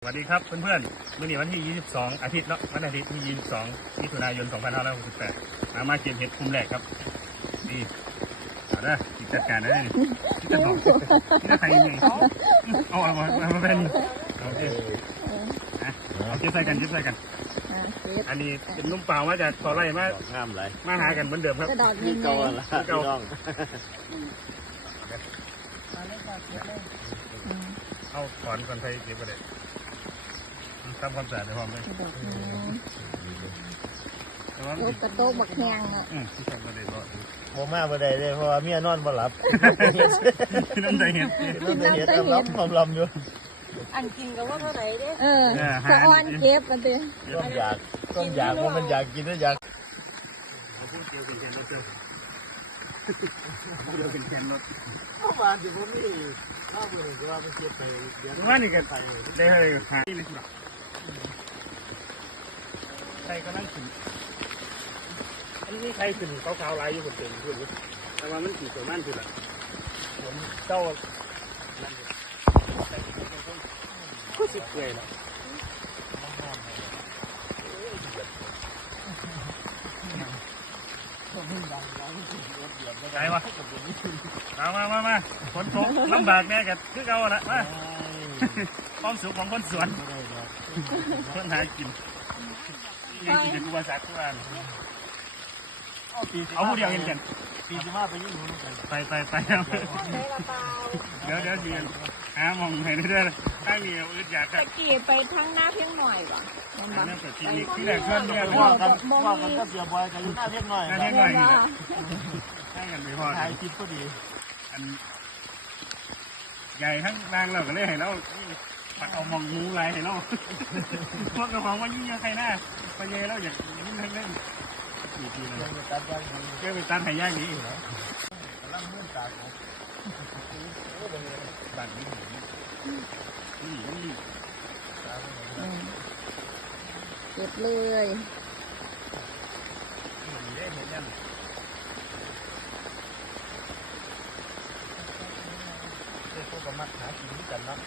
สวัสดีครับเพื่อนๆมื้อนี้วันที่ 22 อาทิตย์เนาะวันอาทิตย์ที่ 22 มิถุนายน 2568มาเก็บเห็ดคุมแรกครับนี่เอาเด้อกิจการได้นี่จะบอกจะใครยังไงเอามาเป็นโอเคเอาเก็บใส่กันอันนี้เป็นนุ่มเปล่ามาจากขอไร่มาหากันเหมือนเดิมครับพี่เก่าละพี่น้องเอาถอนก่อนใส่เก็บไปเลยทำความสะอาดในห้องเลยกระโต๊ะบักแหงอ่ะที่ทำมาได้บ่โมมาบ่ได้เลยเพราะว่าเมียนอนบ่หลับน้ำใจเห็ดลำอยู่อันกินกับว่าเท่าไหร่เด้สะออนเก็บมันเด้ต้องอยากว่ามันอยากกินแล้วอยากเอาพูดเดียวเป็นแคนรถเจ้าพูดเดียวเป็นแคนรถเมื่อวานที่ผมนี่ข้าวเลยว่าไปเก็บไปเดี๋ยวว่านี่กันได้เลยหาที่เลยครับใครก็นั่งขึ้นอันนี้ใครขึ้นเขาขาวลายอยู่บนเตียงขึ้นแต่ว่ามันขี่ตัวมันขึ้นละผมเจ้าก็สิบเกยละใครวะมาฝนตกลำบากแน่กันคือเอาละมาความสุขของคนสวนคนหากินยังกินกับกุบาสักกุบานเอาผู้เดียวเห็นกันปีจะมาไปยิ่งนู้นไปเดี๋ยวเดียนมองให้ได้ถ้ามีอึดอยากกันกี่ไปทั้งหน้าเพียงหน่อยว่ะนั่นเกิดที่แรกเพื่อนเนี่ยว่ากันก็เสียบอยกันอยู่หน้าเพียงหน่อยให้กันไปพอถ่ายคลิปก็ดีอันใหญ่ทั้งรางเราก็เลยให้เราปัดเอามองงูลายให้เราพวกกระของว่ายิ่งใครหน้าไปเย่เราอยากยิ่งเล่นทีเลยเกี่ยวกับการหายากนี้ล่างมุ่งตาของบัตรนี้เก็บเลยพวกกมักหากินกันนะ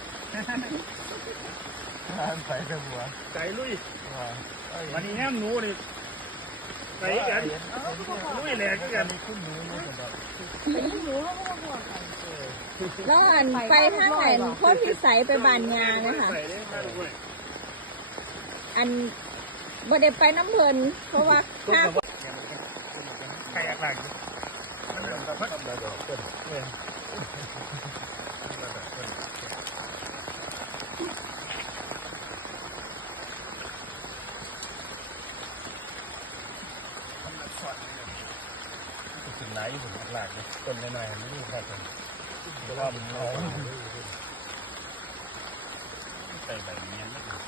ใส่กระบัวใส่ลุยวันนี้แง่หนูนี่ใส่กันลุยแหลกกันขึ้นหนูไม่กระโดดแล้วอันไปทางไหนพ่อที่ใส่ไปบานยานะคะอันบ่ได้ไปน้ำเพลินเพราะว่าข้าใครอยากหลังถึงไหนอยู่ผมหลักเลยต้นน้อยๆนี่ครับเพราะว่ามันน้อยใส่ใบเมียน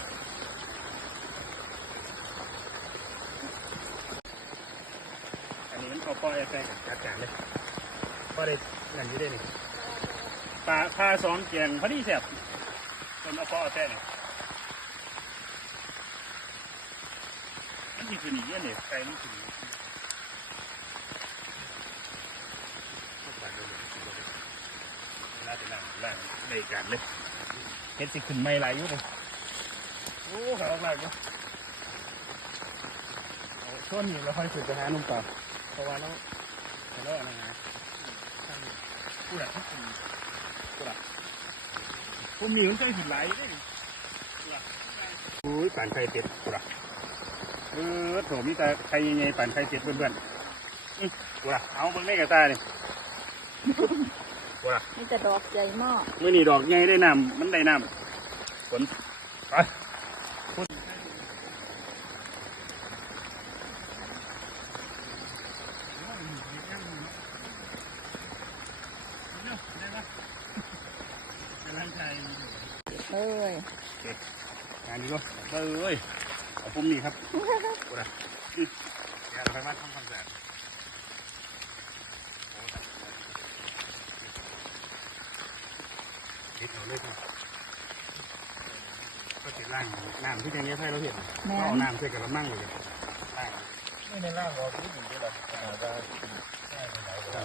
อันนี้มันเอาป้อยใส่กับจัดการเลยป้อได้เงินอยู่ได้นี่ปลาพาซ้อมเกียงพอดีเสียบต้นเอาป้อแท้เนี่ยมันมีขึ้นอีกเยอะเนี่ยไก่มันขึ้นล่างในการเลยเฮ็ดสิขึ้นไม่ไหลอยู่เลยโอ้ขาออกล่างก็ช่วงนี้เราค่อยฝึกไปหานุ่มต่อเพราะว่าเราอะไรนะพูดอะไรผมมีคนใจผิดไหลได้อุ้ยปั่นไข่เป็ดกูละโถมีแต่ไข่ใหญ่ๆปั่นไข่เป็ดเพื่อนๆกูละเอาเบิ่งได้กับตาเนี่ยนี่จะดอกใหญ่มากเมื่อนี่ดอกใหญ่ได้น้ำมันได้น้ำฝนไปงานนี้ก็เอาปุ่มนี้ครับกูละเดี๋ยวเราไปมาทำความสะอาดนิดเอาเลยครับก็จะล่างน้ำที่จะเนี้ยให้เราเห็นเอาน้ำใส่กระมังเลยล่างไม่ในล่างเราคิดอยู่ด้วยหรอกจะได้ไปไหนก็ได้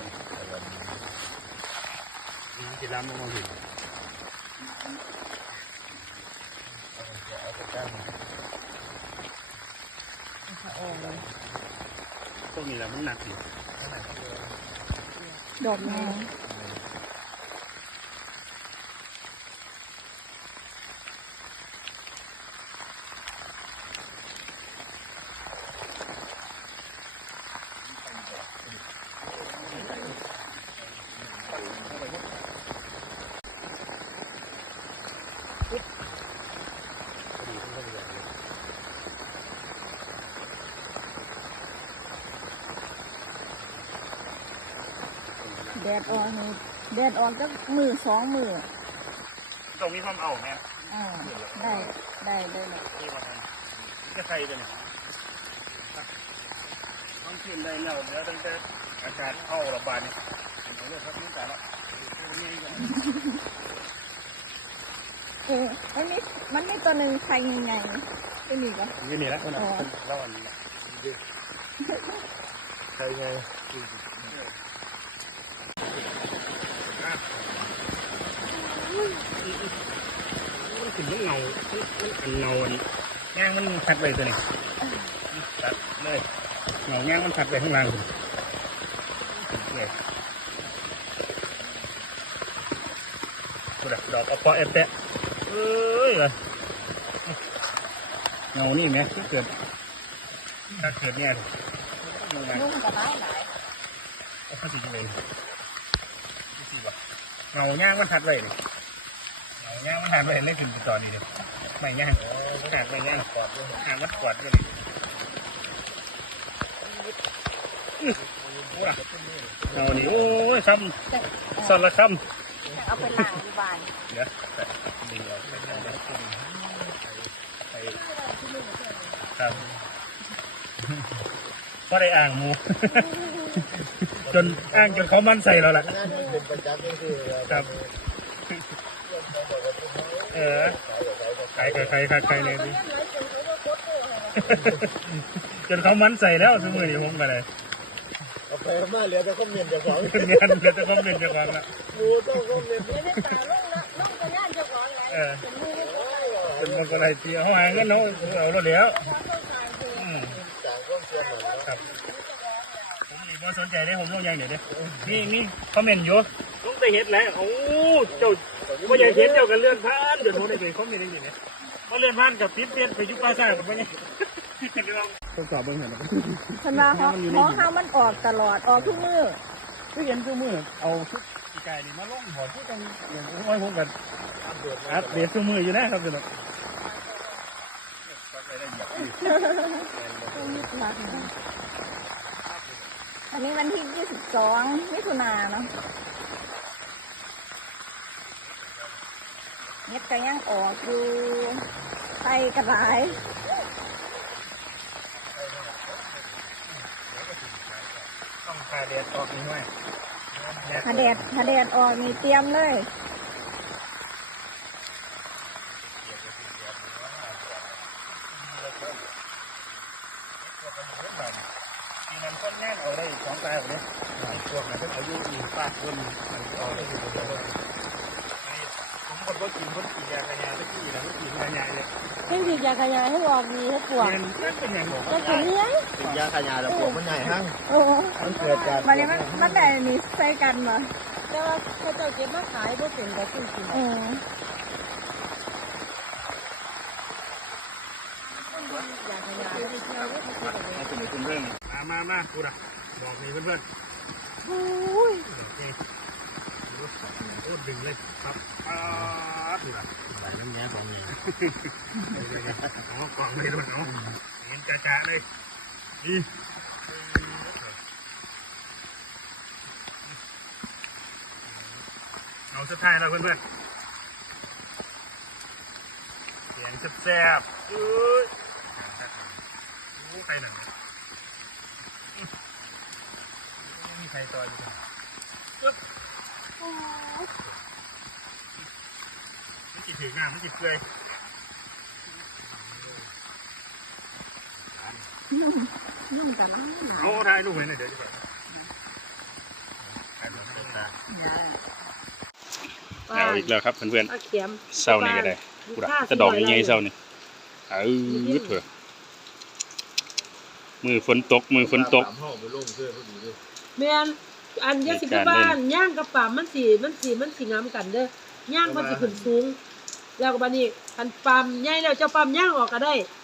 น้ำจะล้ำมองเห็นตรงนี้แหละมันหนักอยู่ดอกแดงแดดออกนี่แดดออกก็มือ2 มือตรงนี้ความเอาเนี่ยได้เลยที่ว่ามันจะใส่ไปเนี่ยต้องขึ้นได้แล้วเดี๋ยวตั้งแต่อากาศเข้าระบาดเนี่ยผมเลือกครับนี่แต่ละมันมีตัวหนึ่งใครยังไงไม่มีก็นี่นี่แล้วคนละแล้วอันนี้ใครไงมันถึงมันเงามันเงาอันย่างมันชัดไปตัวนี้ชัดเลยเงาย่างมันชัดไปข้างล่างเลยดอกกระเพาะเอฟเตะเอ้ยเลยเงานี่ไหมที่เกิดถ้าเกิดเนี่ยนุ่งกับไม้หลายเขาสิเลยเงาย่างมันชัดไปนี่เงาย่างมันชัดไปเลยถึงตอนนี้เลยไม่ย่างหักไม่ย่างกอดด้วยหักมัดกอดด้วยเอานี่โอ้ยซ้ำซ้ำละซ้ำเอาไปล้างที่บ้านเดี๋ยวแต่ดีเอาไปครับก็ได้อ่างหมู จนอ่างจนเขามันใส่เราละครับใครเลยดิ จนเขามันใส่แล้วทุกมือนี่ผมไปเลยเอาไปมาเหลือแต่คอมเมนต์จากของเงินเหลือแต่คอมเมนต์จากความละมูต้องคอมเมนต์เป็นคนอะไรเตี้ยเขาหาเงินเขาเอาแล้วเดี๋ยวจากก้อนเสียหมดแล้วครับผมนี่พอสนใจได้ผมลงยังเดี๋ยวนี่คอมเมนต์อยู่ลงไปเห็ดแล้วโอ้เจ้าว่าอยากเห็นเจ้ากันเลื่อนผ่านเดี๋ยวโน้ตได้ไปคอมเมนต์ได้ยินไหมว่าเลื่อนผ่านกับปิดเปลี่ยนไปยุคป้าซ่าผมว่าไงต้องตอบเบื้องหลังธนาเขาห้ามันออกตลอดออกทุกมือคือเห็นทุกมือเอาชุดปีกายนี่มาลงหัวที่ตรงอย่างอ้อยผมกันอัปเดตทุกมืออยู่นะครับพี่น้องอันนี้วันที่22 มิถุนายนเนาะเม็ดก็ยังออกอยู่ไข่กระไรต้องคาเดดออกนี่ด้วยถ้าแดดออกมีเตรียมเลยทีนั้นก็แน่นเอาได้สองตาแบบนี้พวกนั้นก็อายุอีกป้าคนต่อได้อยู่ตัวผมคนก็กินคนกินยากระยาตะกี้แล้วก็กินยาเลยเพิ่งฉีดยาขยายให้ออกดีให้ปวดมันเป็นอย่างบอกจะเป็นเลี้ยงเป็นยาขยายแล้วปวกมันใหญ่ทั้งโอ้มันเกิดจากมันแต่นี่ใส่กันมาแต่ว่าเขาเจ้าเก็บมาขายบ่เป็นแต่กินกิน อยากขยายไปเที่ยวเขาคิดแบบนี้เอาเป็นเพื่อนมากูด่ะบอกนี่เพื่อนๆโอ้ดึงเลยครับนี่ล่ะใส่น้ำแง่ของเนี่ยเอากล่องเลยด้วยเอาเห็นจ่าเลยนี่เอาสุดท้ายแล้วเพื่อนๆเสียงแซ่บๆโอ้ใครหนังมีใครต่ออยู่มันจิถือหน้ามันจิเปื่อยนุ่มกับล้างหนาเอาถ่ายรูปไว้หน่อยเดี๋ยวจะไปเอาอีกแล้วครับเพื่อนเอาเข็มๆเศร้านี่ก็ได้กูด่ะจะดอกยังไงเศร้านี่เถอะมือฝนตกตามห้องไปลงเสื้อพอดีเลยแม่นอันยาสิบบ้านย่างกับป่ามันสิงามกันเด้อย่างมันสิขึ้นสูงแล้วก็บัดนี้คันปั๊มใหญ่แล้วเจ้าปั๊มย่างออกก็ได้